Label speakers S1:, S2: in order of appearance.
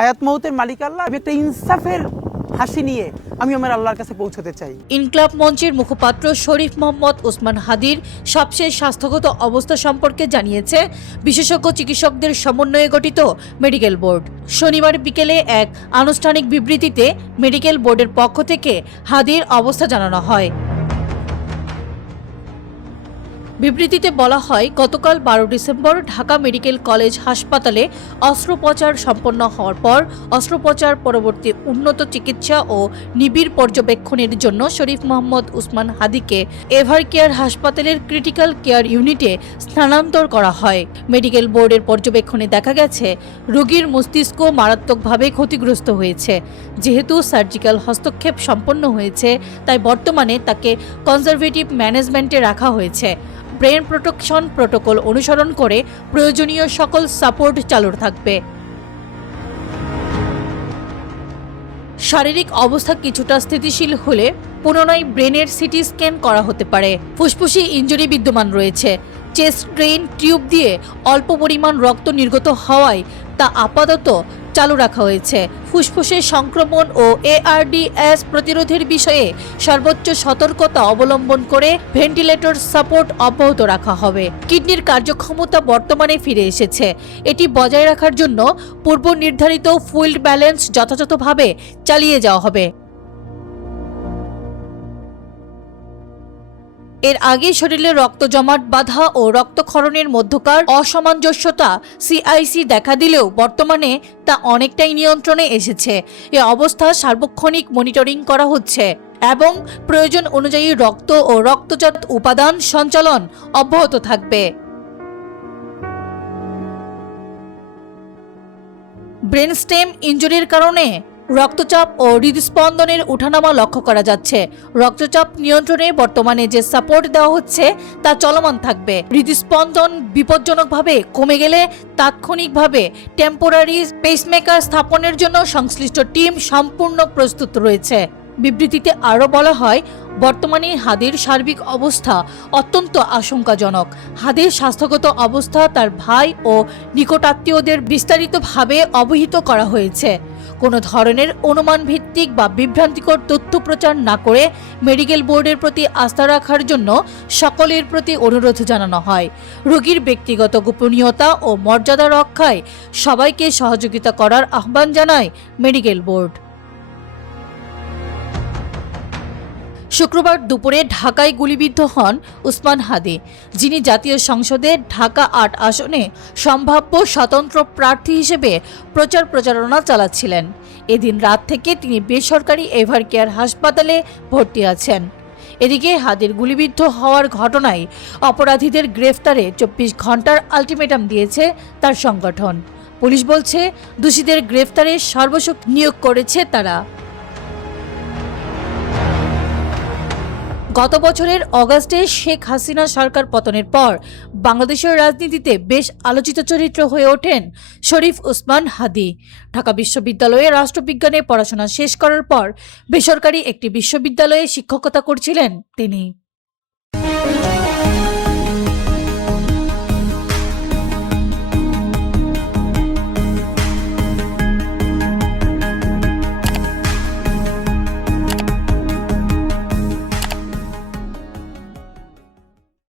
S1: হায়াত মৌতের মালিক আল্লাহ, আমি একটা ইনসাফের হাসি নিয়ে আমি আমার আল্লাহর কাছে পৌঁছতে চাই।
S2: ইনকলাব মঞ্চের মুখপাত্র শরীফ মোহাম্মদ ওসমান হাদির সবশেষ স্বাস্থ্যগত অবস্থা সম্পর্কে জানিয়েছে, বিশেষজ্ঞ চিকিৎসকদের সমন্বয়ে গঠিত মেডিকেল বোর্ড। শনিবার বিকেলে এক আনুষ্ঠানিক বিবৃতিতে মেডিকেল বোর্ডের পক্ষ থেকে হাদির অবস্থা জানানো হয়। বিবৃতিতে বলা হয়, গতকাল বারো ডিসেম্বর ঢাকা মেডিকেল কলেজ হাসপাতালে অস্ত্রোপচার সম্পন্ন হওয়ার পর অস্ত্রোপচার পরবর্তী উন্নত চিকিৎসা ও নিবিড় পর্যবেক্ষণের জন্য শরীফ মোহাম্মদ উসমান হাদিকে এভার কেয়ার হাসপাতালের ক্রিটিক্যাল কেয়ার ইউনিটে স্থানান্তর করা হয়। মেডিকেল বোর্ডের পর্যবেক্ষণে দেখা গেছে, রোগীর মস্তিষ্ক মারাত্মকভাবে ক্ষতিগ্রস্ত হয়েছে। যেহেতু সার্জিক্যাল হস্তক্ষেপ সম্পন্ন হয়েছে, তাই বর্তমানে তাকে কনজারভেটিভ ম্যানেজমেন্টে রাখা হয়েছে। ব্রেন প্রোটেকশন প্রোটোকল অনুসরণ করে প্রয়োজনীয় সকল সাপোর্ট চালু থাকবে। শারীরিক অবস্থা কিছুটা স্থিতিশীল হলে পুনরায় ব্রেনের সিটি স্ক্যান করা হতে পারে। ফুসফুসে ইঞ্জুরি বিদ্যমান রয়েছে। চেস্ট ড্রেন টিউব দিয়ে অল্প পরিমাণ রক্ত নির্গত হওয়ায় তা আপাতত চালু রাখা হয়েছে। ফুসফুসের সংক্রমণ ও এআরডিএস প্রতিরোধের বিষয়ে সর্বোচ্চ সতর্কতা অবলম্বন করে ভেন্টিলেটর সাপোর্ট অব্যাহত রাখা হবে। কিডনির কার্যক্ষমতা বর্তমানে ফিরে এসেছে। এটি বজায় রাখার জন্য পূর্ব নির্ধারিত ফুইল্ড ব্যালেন্স যথাযথভাবে চালিয়ে যাওয়া হবে। এর আগে শরীরে রক্ত জমাট, বাধা ও রক্তক্ষরণের মধ্যকার অসামঞ্জস্যতা সিআইসি দেখা দিলেও বর্তমানে তা অনেকটাই নিয়ন্ত্রণে এসেছে। এ অবস্থা সার্বক্ষণিক মনিটরিং করা হচ্ছে এবং প্রয়োজন অনুযায়ী রক্ত ও রক্তজাত উপাদান সঞ্চালন অব্যাহত থাকবে। ব্রেনস্টেম ইঞ্জুরির কারণে রক্তচাপ ও হৃদস্পন্দনের উঠানামা লক্ষ্য করা যাচ্ছে। রক্তচাপ নিয়ন্ত্রণে বর্তমানে যে সাপোর্ট দেওয়া হচ্ছে, তা চলমান থাকবে। হৃদস্পন্দন বিপজ্জনকভাবে কমে গেলে তাৎক্ষণিকভাবে টেম্পোরারি পেসমেকার স্থাপনের জন্য সংশ্লিষ্ট টিম সম্পূর্ণ প্রস্তুত রয়েছে। বিবৃতিতে আরও বলা হয়, বর্তমানে হাদির সার্বিক অবস্থা অত্যন্ত আশঙ্কাজনক। হাদির স্বাস্থ্যগত অবস্থা তার ভাই ও নিকটাত্মীয়দের বিস্তারিতভাবে অবহিত করা হয়েছে। কোনো ধরনের অনুমান ভিত্তিক বা বিভ্রান্তিকর তথ্য প্রচার না করে মেডিকেল বোর্ডের প্রতি আস্থা রাখার জন্য সকলের প্রতি অনুরোধ জানানো হয়। রোগীর ব্যক্তিগত গোপনীয়তা ও মর্যাদা রক্ষায় সবাইকে সহযোগিতা করার আহ্বান জানায় মেডিকেল বোর্ড। শুক্রবার দুপুরে ঢাকায় গুলিবিদ্ধ হন উসমান হাদি, যিনি জাতীয় সংসদে ঢাকা আট আসনে সম্ভাব্য স্বতন্ত্র প্রার্থী হিসেবে প্রচার প্রচারণা চালাচ্ছিলেন। এদিন রাত থেকে তিনি বেসরকারি এভার কেয়ার হাসপাতালে ভর্তি আছেন। এদিকে হাদির গুলিবিদ্ধ হওয়ার ঘটনায় অপরাধীদের গ্রেফতারে চব্বিশ ঘণ্টার আলটিমেটাম দিয়েছে তার সংগঠন। পুলিশ বলছে, দোষীদের গ্রেফতারে সর্বশক্তি নিয়োগ করেছে তারা। গত বছরের অগাস্টে শেখ হাসিনা সরকার পতনের পর বাংলাদেশের রাজনীতিতে বেশ আলোচিত চরিত্র হয়ে ওঠেন শরীফ উসমান হাদি। ঢাকা বিশ্ববিদ্যালয়ে রাষ্ট্রবিজ্ঞানে পড়াশোনা শেষ করার পর বেসরকারি একটি বিশ্ববিদ্যালয়ে শিক্ষকতা করছিলেন তিনি।